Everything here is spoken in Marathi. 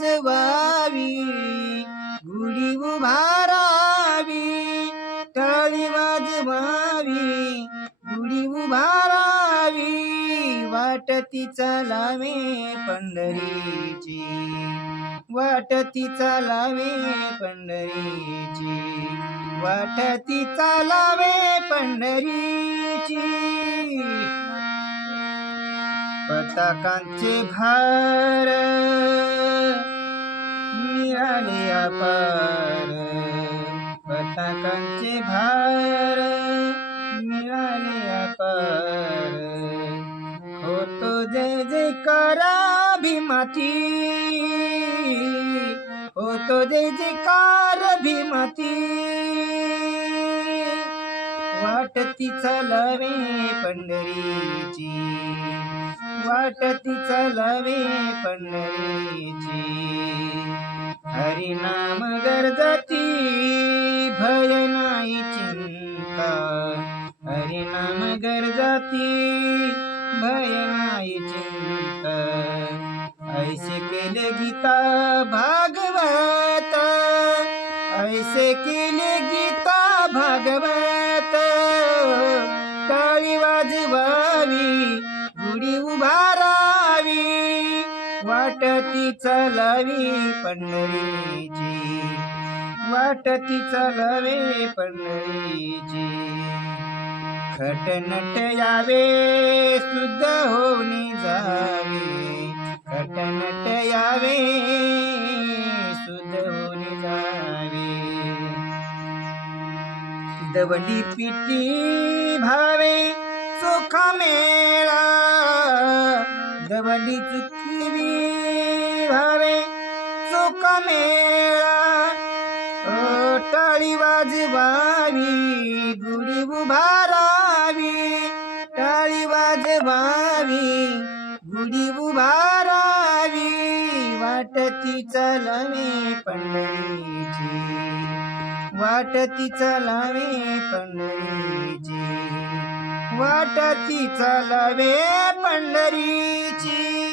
वाजवावी, गुढी उभारावी, टाळी वाजवावी, गुढी उभारावी, वाटती चालावे पंढरीची, वाटती चालावे पंढरीची, वाटती चालावे पंढरीची. पताकांचे भार मिळाले अपार, पताकांचे भार मिळाले अपार, होतो जय जयकारा भीमाती, होतो जय जयकार भीमाती, वाटती चालावे पंढरीची, वाटती चालावे पंढरीची. हरिनाम गर्जती भय नाही चिंता, हरिनाम गर्जती भय नाही चिंता, ऐसे केले गीता भागवत, ऐसे केले गीता भागवत, टाळी वाजवावी, गुढी उभारावी, वाटती चालावी पंढरीची, वाटती चालावे पंढरीची. खटनट यावे शुद्ध होऊन जावे, खटनट यावे शुद्ध होऊन जावे, दवंडी पिटी भावे चोखा मेळा, दवंडी चुकवी भावे चोखा मेळा, टाळी वाजवावी, गुढी उभारावी, टाळी वाजवावी, गुढी उभारावी, वाटती चालावे पंढरीची, वाटती चालावे पंढरीची, वाटती चालावे पंढरीची.